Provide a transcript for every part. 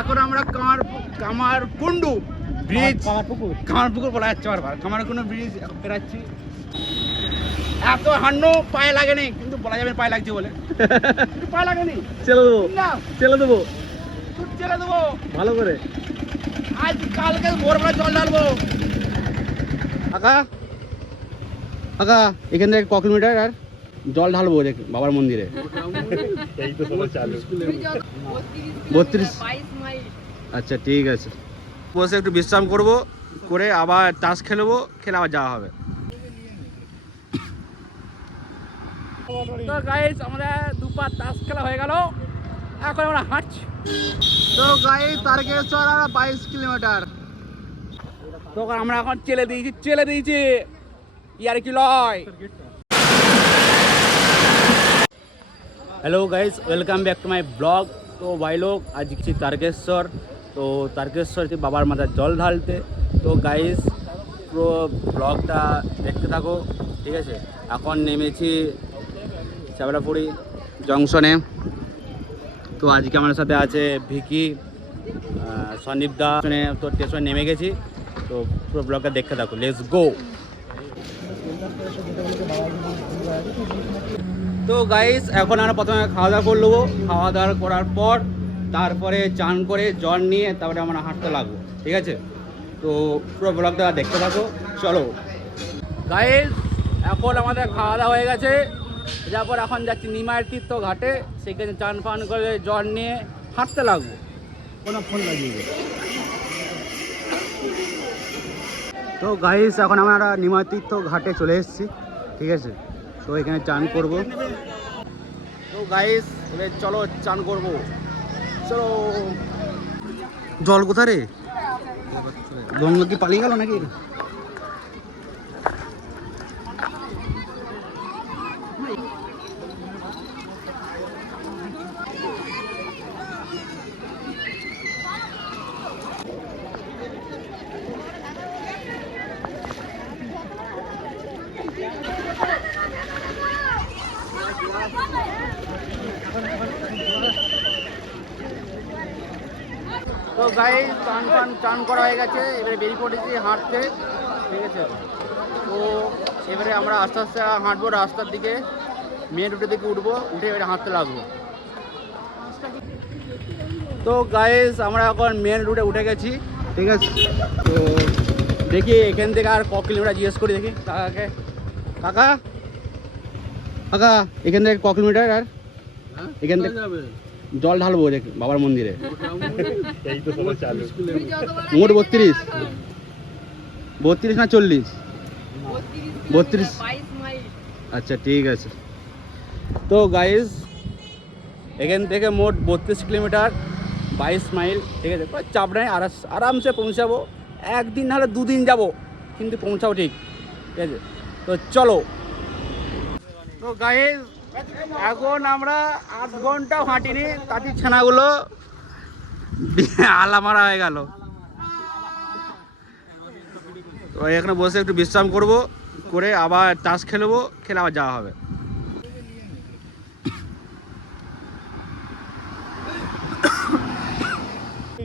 এখন আমরা কামারকুণ্ডু ব্রিজ, কামারপুকুর বলা যাচ্ছে বারবার, কামারকুণ্ডু ব্রিজ পেরাচ্ছি। এত হান্নু পায়ে লাগেনি, কিন্তু বলা যাবে পায়ে লাগছে বলে। পায়ে লাগেনি, ছেলে দেবো, ছেলে দেবো, ছেলে দেবো ভালো করে। আজ কালকে ভোরবেলা জল ঢালবো। কাকা কাকা এখান থেকে ক কিলোমিটার আর জল ঢালবো দেখ বাবার মন্দিরে? 32। আচ্ছা ঠিক আছে, বসে একটু বিশ্রাম করব, করে আবার তাস খেলবো, খেলে আবার যাওয়া হবে। তো গাইস আমরা দুপার তাস খেলা হয়ে গেল, এখন আমরা হাঁটছি। তো গাইস তারকেশ্বর আমরা 22 কিলোমিটার। তো আমরা এখন চেলে দিয়েছি ইয়ার কি লয়। Hello guys, welcome back to my blog. তো ভাই লোক আজ গেছি তারকেশ্বর, তো তারকেশ্বর বাবার মাথায় জল ঢালতে। তো গাইস পুরো ব্লগটা দেখতে থাকো, ঠিক আছে? এখন নেমেছি চাবড়াপুরি জংশনে। তো আজকে আমার সাথে আছে ভিকি, সন্দীপ দা। তো স্টেশনে নেমে গেছি, তো পুরো ব্লগটা দেখতে থাকো, লেটস গো। তো গাইস এখন আমরা প্রথমে খাওয়া দাওয়া করে নেবো, খাওয়া দাওয়া করার পর তারপরে চান করে জল নিয়ে তারপরে আমরা হাঁটতে লাগবো, ঠিক আছে? তো পুরো ব্লগটা দেখতে থাকো, চলো। গাইস এখন আমাদের খাওয়া দাওয়া হয়ে গেছে, তারপর এখন যাচ্ছি নিমাইয়ের তীর্থ ঘাটে, সেখানে চান ফান করে জল নিয়ে হাঁটতে লাগবো। কোনো ফোন লাগিয়ে। তো গাইস এখন আমরা নিমাই তীর্থ ঘাটে চলে এসেছি, ঠিক আছে? তো এখানে চান করব। তো গাইস এবার চলো চান করব, চলো। জল কোথায় রে? গঙ্গা কি পালিয়ে গেল নাকি? তো গাইস চান করা হয়ে গেছে, এবারে বেরিয়ে পড়েছি হাঁটতে, ঠিক আছে? তো এবারে আমরা আস্তে আস্তে হাঁটবো রাস্তার দিকে, মেন রুটের দিকে উঠবো, উঠে এবারে হাঁটতে লাগবো। তো গাইস আমরা এখন মেন রুটে উঠে গেছি, ঠিক আছে? তো দেখি এখান থেকে আর ক কিলোমিটার জিজ্ঞেস করি, দেখি কাকাকে। কাকা কাকা এখান থেকে ক কিলোমিটার আর এখান থেকে জল ঢালবো দেখ বাবার মন্দিরে? মোট 32 না 40? 32। আচ্ছা ঠিক আছে। তো গাইস এখান থেকে মোট 32 কিলোমিটার, 22 মাইল, ঠিক আছে? কোনো চাপ নেই, আরামসে পৌঁছাবো। একদিন নাহলে দুদিন যাব, কিন্তু পৌঁছাবো ঠিক, ঠিক আছে? তো চলো। তো গাইস এখন আমরা 8 ঘন্টাও হাঁটিনি, তাতে ছানাগুলো আলা মারা হয়ে গেল। তো এখানে বসে একটু বিশ্রাম করব, করে আবার তাস খেলবো, খেলে আবার যাওয়া হবে।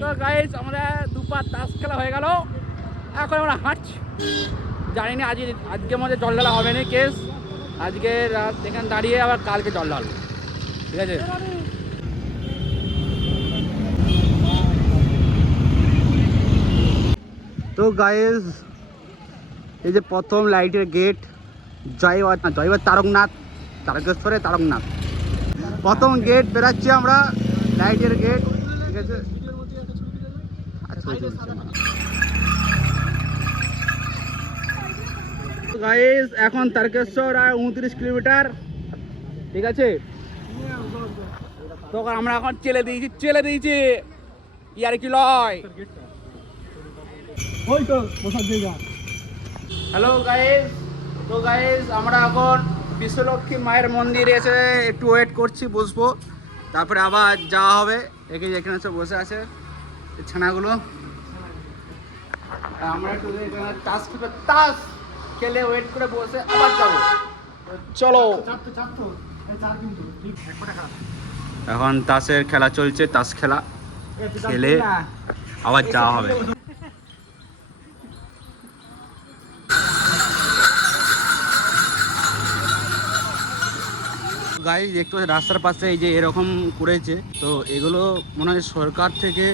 তো গাইস আমরা দুপার তাস খেলা হয়ে গেল, এখন আমরা হাঁটছি। জানি না আজকে আমাদের জল ঢালা হবে না কেস, আজকে রাত এখানে দাঁড়িয়ে আবার কালকে জল ঢালবো, ঠিক আছে? তো গাইস এই যে প্রথম লাইটের গেট, জয়বার তারকনাথ, তারকেশ্বরে তারকনাথ প্রথম গেট বেরাচ্ছি আমরা, লাইটের গেট, ঠিক আছে? গাইস এখন তারকেশ্বর আর 29 কিলোমিটার, ঠিক আছে? তো আমরা এখন চেলে দিয়েছি ইয়ার কি লয়। হ্যালো গাইস, তো গাইস আমরা এখন বিশ্বলক্ষ্মী মায়ের মন্দিরে এসে একটু ওয়েট করছি, বসবো, তারপরে আবার যাওয়া হবে। এখানে সব বসে আছে ছানাগুলো, আমরা একটু তাস খেলে ওয়েট করে বসে আবার যাবো, চলো। এখন তাসের খেলা চলছে, তাস খেলা, খেলে আবার যাওয়া হবে। গাইস দেখতে পাচ্ছি রাস্তার পাশে এই যে এরকম করেছে, তো এগুলো মনে হয় সরকার থেকে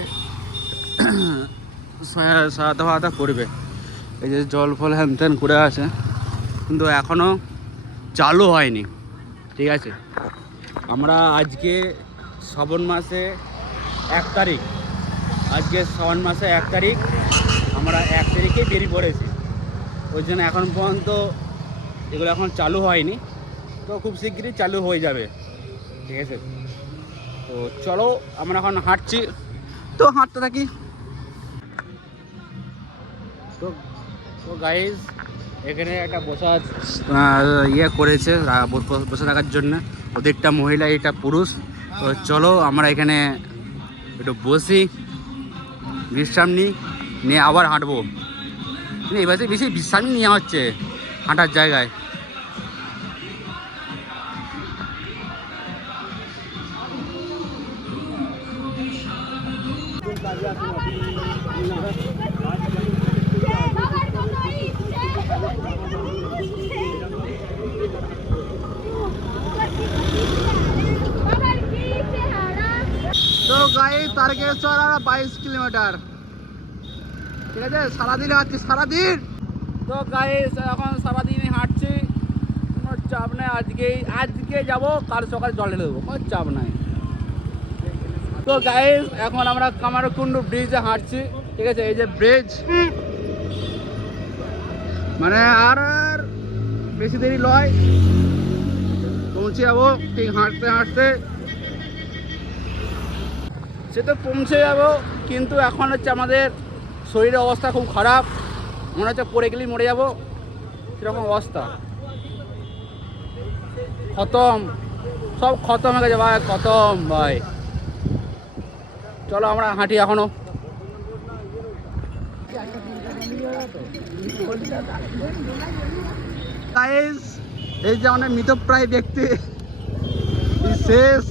সহায়তা করবে। এই যে জল ফল হ্যান ত্যান করে আছে, কিন্তু এখনও চালু হয়নি। ঠিক আছে, আমরা আজকে শ্রাবণ মাসে 1 তারিখ, আজকে শ্রাবণ মাসে 1 তারিখ, আমরা 1 তারিখে বেরিয়ে পড়েছি। ওই জন্য এখন পর্যন্ত এগুলো এখন চালু হয়নি, তো খুব শিগগিরই চালু হয়ে যাবে। ঠিক আছে, তো চলো আমরা এখন হাঁটছি, তো হাঁটতে থাকি। তো তো গাইজ এখানে একটা বসার ইয়ে করেছে বসে থাকার জন্য, ওদিকটা মহিলা এটা পুরুষ। তো চলো আমরা এখানে একটু বসি, বিশ্রাম নিয়ে আবার হাঁটবো। এবার বেশি বিশ্রামই নেওয়া হচ্ছে হাঁটার জায়গায়। তো গাইস তারকেশ্বর আর 22 কিলোমিটার। ঠিক আছে, সারাদিন হাঁটছি, সারাদিন। তো গাইস এখন সারাদিনই হাঁটছি, কোনো চাপ নাই। আজকে যাবো, কাল সকালে জল ঢেলে দেবো, কোনো চাপ নাই। তো গাইস এখন আমরা কামারকুণ্ডু ব্রিজে হাঁটছি। ঠিক আছে, এই যে ব্রিজ, মানে আর বেশি দেরি লয়, পৌঁছে যাবো। ঠিক হাঁটতে হাঁটতে সে তো পৌঁছে যাবো, কিন্তু এখন হচ্ছে আমাদের শরীরের অবস্থা খুব খারাপ, মনে হচ্ছে পড়ে গেলেই মরে যাবো, সেরকম অবস্থা। খতম, সব খতম হয়ে গেছে ভাই, খতম ভাই। চলো আমরা হাঁটি এখনো। এই যে অনেক মৃতপ্রায় ব্যক্তি শেষ,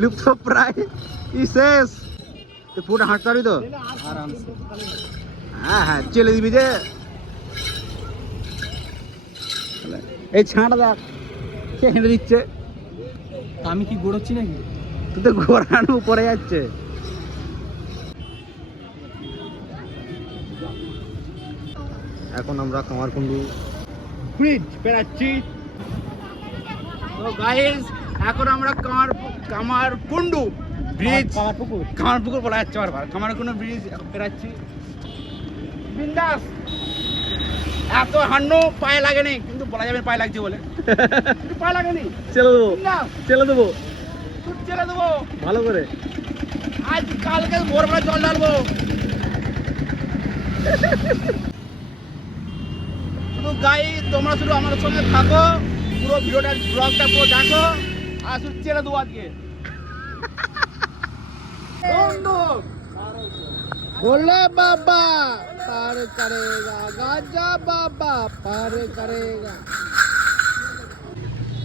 লুপ্তপ্রায় শেষ। তো পুরো হাঁটতে পারবি তো আরামসে? হ্যাঁ চলে দিবি যে। এই ছাঁটা দেখ কে হেঁটে দিচ্ছে, আমি কি গড়াচ্ছি নাকি? তুই তো ঘোরানো উপরে যাচ্ছে। এখন আমরা কামারকুণ্ডু ব্রিজ পেরাচ্ছি। তো গাইস এখন আমরা কামারকুণ্ডু ব্রিজ, কামারপুকুর বলা যাচ্ছে বারবার, কামারকুণ্ডু ব্রিজ পেরাচ্ছি। বিন্দাস, এত হাঁটনো পায়ে লাগেনি, কিন্তু বলা যাবে পায়ে লাগছে বলে, পায়ে লাগেনি। চলে দেবো, চলে দেবো, চলে দেবো ভালো করে। আজ কালকে ভোরবেলা জল ঢালবো। শুধু গাইস তোমরা শুধু আমার সঙ্গে থাকো, পুরো ভিডিওটা ব্লগটা পুরো দেখো, আর শুধু ছেড়ে দেবো আজকে। बोले बाबा पार करेगा, गाजा बाबा पार करेगा।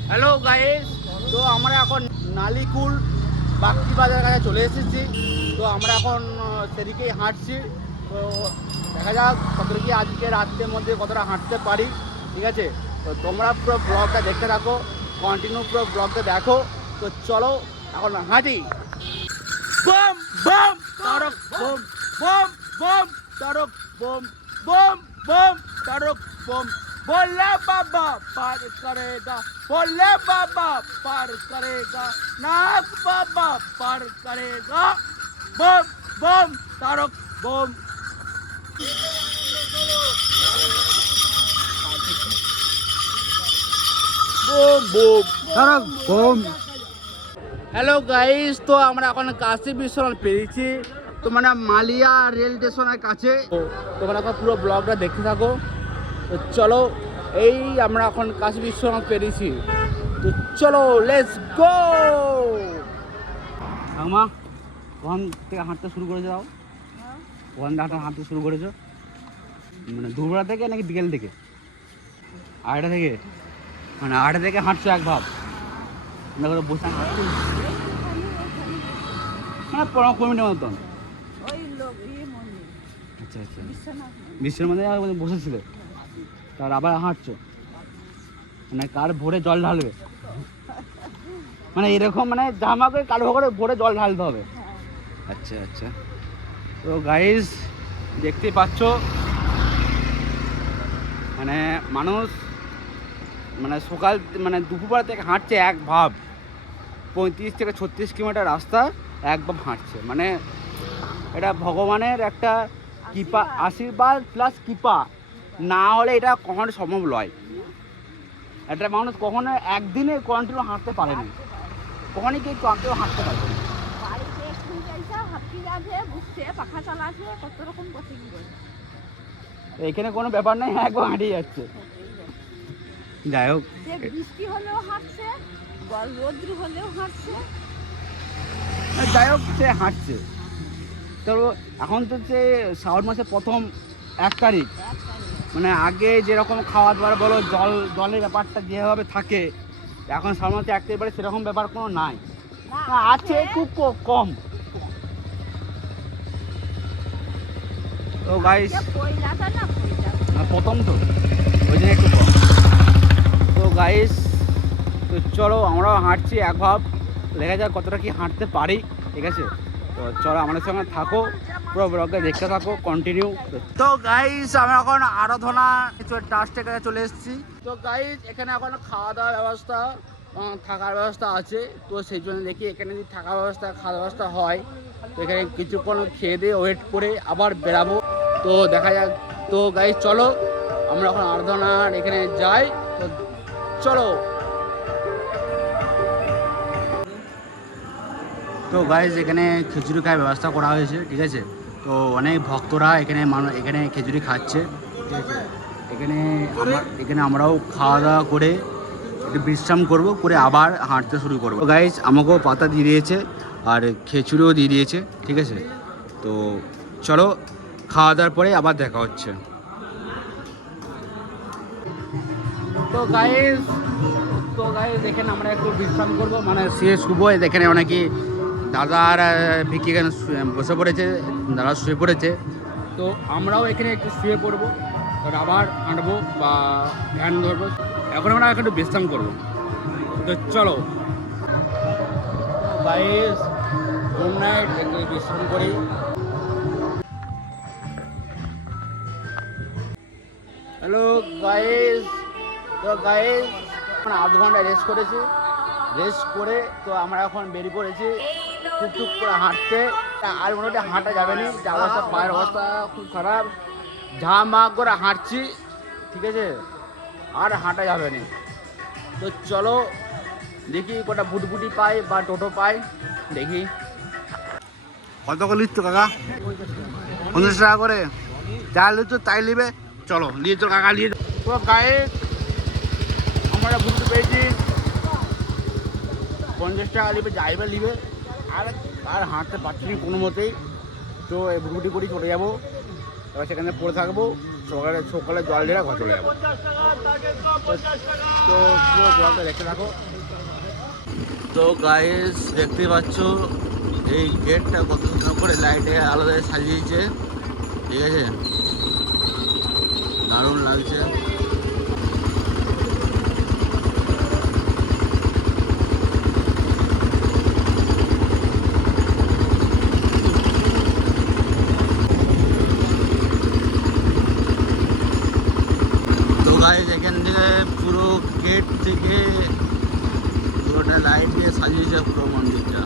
হ্যালো গাইস, তো আমরা এখন নালিকুল বাগচি বাজারের কাছে চলে এসেছি। তো আমরা এখন সেদিকেই হাঁটছি। তো দেখা যাক কতটুকু আজকে রাত্রের মধ্যে কতটা হাঁটতে পারি। ঠিক আছে, তো তোমরা পুরো ব্লগটা দেখতে থাকো, কন্টিনিউ পুরো ব্লগটা দেখো। তো চলো এখন হাঁটি। বম বম তারক বম, বম বম তারক বম, বম বম তারক বম। बोले बाबा पार करेगा, बोले बाबा पार करेगा, नाग बाबा पार करेगा, बम बम तारक बम। बम बम तारक बम। হ্যালো গাইস, তো আমরা এখন কাশী বিশ্বনাথ পেয়েছি, তো মানে মালিয়া রেল স্টেশনের কাছে। তো তোমরা এখন পুরো ব্লগটা দেখতে থাকো। তো চলো, এই আমরা এখন কাশী বিশ্বনাথ পেরেছি, তো চলো লেটস গো। ঠাকুমা ওখান থেকে হাঁটতে শুরু করে যাও, ওখান থেকে হাঁটতে শুরু করেছো মানে দুপুরবেলা থেকে নাকি বিকেল থেকে? 8টা থেকে, মানে 8টা থেকে হাঁটছো এক ভাব, আমরা করে বসে হাঁটছি। মানে 15 মিনিটের মতন। ওই লোক মন্দির আচ্ছা আচ্ছা, বিশ্বনাথ মন্দির। বিশ্বের মধ্যে বসেছিল, তার আবার হাঁটছো, মানে কার ভোরে জল ঢালবে, মানে এরকম মানে জামা করে কালো করে ভোরে জল ঢালতে হবে। আচ্ছা আচ্ছা। তো গাইস দেখতে পাচ্ছ মানে মানুষ মানে সকাল মানে দুপুরবেলা থেকে হাঁটছে এক ভাব, 35 থেকে 36 কিলোমিটার রাস্তা এক ভাব হাঁটছে, মানে এটা ভগবানের একটা কৃপা, আশীর্বাদ প্লাস কৃপা, না হলে এটা কখনো সম্ভব নয়। একটা মানুষ কখনো একদিনে কন্টিনিউ হাঁটতে পারেনি, কখনই কেউ হাঁটতে পারবে না। বাড়িতে একটু যাইছে হাঁটতে যাবে বুঝছে পাখা চালাছে কত রকম করছে কি করে। এখানে কোনো ব্যাপার নেই, একবার হাঁটিয়ে যাচ্ছে। যাই হোক, সে বৃষ্টি হলেও হাঁটছে, রোদ্র হলেও হাঁটছে। যাই হোক সে হাঁটছে। তো এখন তো যে শ্রাবণ মাসের প্রথম 1 তারিখ, মানে আগে যেরকম খাওয়া দাওয়া বলো জলের ব্যাপারটা যেভাবে থাকে, এখন শ্রাবণ মাসে 1 তারিখ বলে সেরকম ব্যাপার কোনো নাই, আছে খুব কম। তো গাইস পয়লাটা না পয়লা প্রথম তো ওই জন্য একটু কম। তো গাইস তো চলো আমরাও হাঁটছি এক ভাব, দেখা যাক কতটা কি হাঁটতে পারি, ঠিক আছে? তো চলো আমাদের সঙ্গে থাকো, পুরো ব্লগে দেখতে থাকো কন্টিনিউ। তো গাইস আমরা এখন আরাধনা ট্রাস্টের কাছে চলে এসেছি। তো গাইস এখানে এখন খাওয়া দাওয়ার ব্যবস্থা, থাকার ব্যবস্থা আছে, তো সেই জন্য দেখি এখানে যদি থাকার ব্যবস্থা খাওয়ার ব্যবস্থা হয় তো এখানে কিছুক্ষণ খেয়ে দিয়ে ওয়েট করে আবার বেরাবো। তো দেখা যাক। তো গাইস চলো আমরা এখন আরাধনার এখানে যাই, তো চলো। তো গাইস এখানে খিচুড়ি খাওয়ার ব্যবস্থা করা হয়েছে, ঠিক আছে? তো অনেক ভক্তরা এখানে খিচুড়ি খাচ্ছে, ঠিক আছে? এখানে আমরাও খাওয়া দাওয়া করে একটু বিশ্রাম করব, করে আবার হাঁটতে শুরু করবো। তো গাইস আমাকেও পাতা দিয়ে দিয়েছে আর খিচুড়িও দিয়ে দিয়েছে, ঠিক আছে? তো চলো খাওয়া দাওয়ার পরে আবার দেখা হচ্ছে। তো গাইস এখানে আমরা একটু বিশ্রাম করবো, মানে শুভ এখানে অনেকে দাদা আর ভিকি এখানে বসে পড়েছে, দাদা শুয়ে পড়েছে, তো আমরাও এখানে একটু শুয়ে পড়বো, তারপর আবার হাঁটবো বা ধ্যান ধরবো। এখন আমরা একটু বিশ্রাম করবো, তো চলো গাইস গুড নাইট, একটু বিশ্রাম করি। হ্যালো গাইস, তো গাইস এখন আধ ঘন্টা রেস্ট করেছি, রেস্ট করে তো আমরা এখন বেরিয়ে পড়েছি টুকটুক করে হাঁটতে। আর মোটামুটি হাঁটা যাবে না, যা অবস্থা পায়ের অবস্থা খুব খারাপ, ঝামা করে হাঁটছি, ঠিক আছে? আর হাঁটা যাবে না। তো চলো দেখি কটা বুটবুটি পাই বা টোটো পাই, দেখি। কত করে লিচ্ছ কাকা? 50 টাকা করে, যা লিচ্ছ তাই নিবে, চলো নিয়ে চল কাকা নিয়ে। তো গায়ে আমরা বুটবুটি পেয়েছি 50 টাকা নিবে, যাইবে নিবে। আর হাঁটতে পারছি না কোনো মতেই, তো এই বুটবুটি করে চলে যাবো, এবার সেখানে পড়ে থাকবো, সকালে জল ঢেলে ঘর চলে যাবো। তো পুরো ব্লগটা দেখতে থাকো। তো গাইস দেখতে পাচ্ছ এই গেটটা কত সুন্দর করে লাইটে আলাদা সাজিয়েছে, ঠিক আছে? দারুণ লাগছে। তো গাইস এখান থেকে পুরো গেট থেকে পুরোটা লাইট দিয়ে সাজিয়েছে পুরো মন্দিরটা।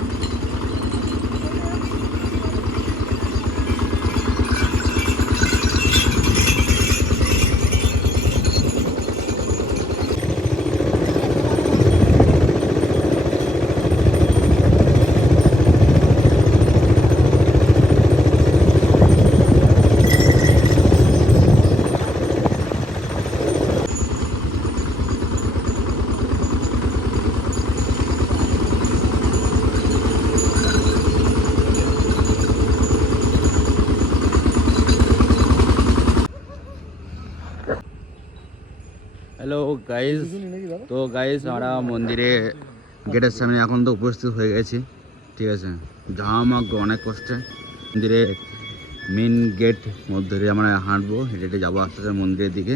হ্যালো গাইজ, তো গাইজ আমরা মন্দিরে গেটের সামনে এখন তো উপস্থিত হয়ে গেছি, ঠিক আছে? ঝামাক অনেক কষ্টে মন্দিরে মেন গেট মধ্যে দিয়ে আমরা হাঁটবো, হেঁটে হেঁটে যাবো আস্তে আস্তে মন্দিরের দিকে।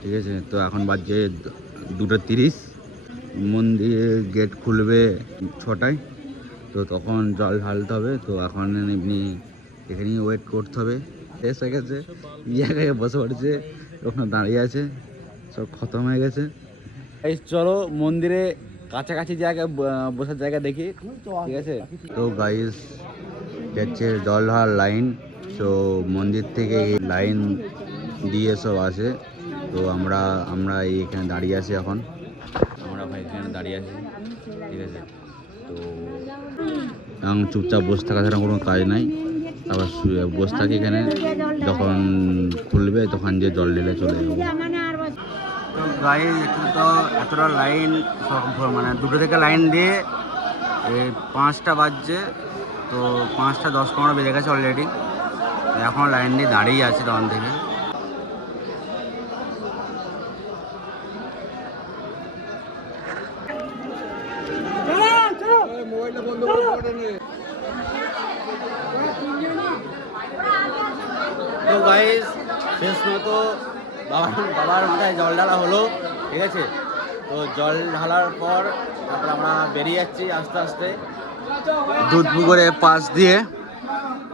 ঠিক আছে, তো এখন বাজছে 2:30। মন্দিরে গেট খুলবে 6টায়, তো তখন জল ঢালতে হবে। তো এখন এমনি এখানেই ওয়েট করতে হবে। শেষ হয়ে গেছে, জায়গায় বসে পড়েছে, ওখানে দাঁড়িয়ে আছে, সব খতম হয়ে গেছে। এই চলো মন্দিরে কাছাকাছি জায়গায় বসার জায়গা দেখি। ঠিক আছে, তো গাইস যাচ্ছে জল ঢালার লাইন। তো মন্দির থেকে লাইন দিয়ে সব আসে। তো আমরা এখানে দাঁড়িয়ে আছি এখন, আমরা ভাই এখানে দাঁড়িয়ে আছি। ঠিক আছে, তো এখন চুপচাপ বসে থাকা ছাড়া কোনো কাজ নাই। আবার বসে থাকি এখানে, যখন খুলবে তখন যে জল ঢেলে চলে যাবো। তো গাইস একটু তো এতটা লাইন, মানে 2টো থেকে লাইন দিয়ে এই 5টা বাজছে। তো 5টা 10-15 বেজে গেছে অলরেডি। এখন লাইন দিয়ে দাঁড়িয়ে আছে তখন থেকে। তো গাইস শেষ মতো বাবার মাথায় জল ঢালা হলো। ঠিক আছে, তো জল ঢালার পর তারপর আমরা বেরিয়ে যাচ্ছি আস্তে আস্তে দুধ পুকুরের পাশ দিয়ে।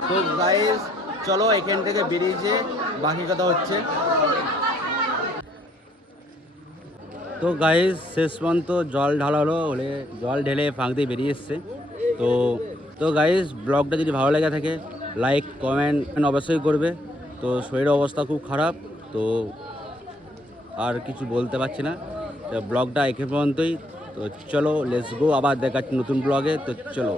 তো গাইস চলো এখান থেকে বেরিয়েছে, বাকি কথা হচ্ছে। তো গাইস শেষ পর্যন্ত জল ঢালা হলো, জল ঢেলে ফাঁক দিয়ে বেরিয়ে এসছে। তো গাইস ব্লগটা যদি ভালো লেগে থাকে লাইক কমেন্ট অবশ্যই করবে। তো শরীরের অবস্থা খুব খারাপ, তো আর কিছু বলতে পারছি না। তো ব্লগটা এখানে পর্যন্তই। তো চলো লেটস গো, আবার দেখাচ্ছি নতুন ব্লগে। তো চলো।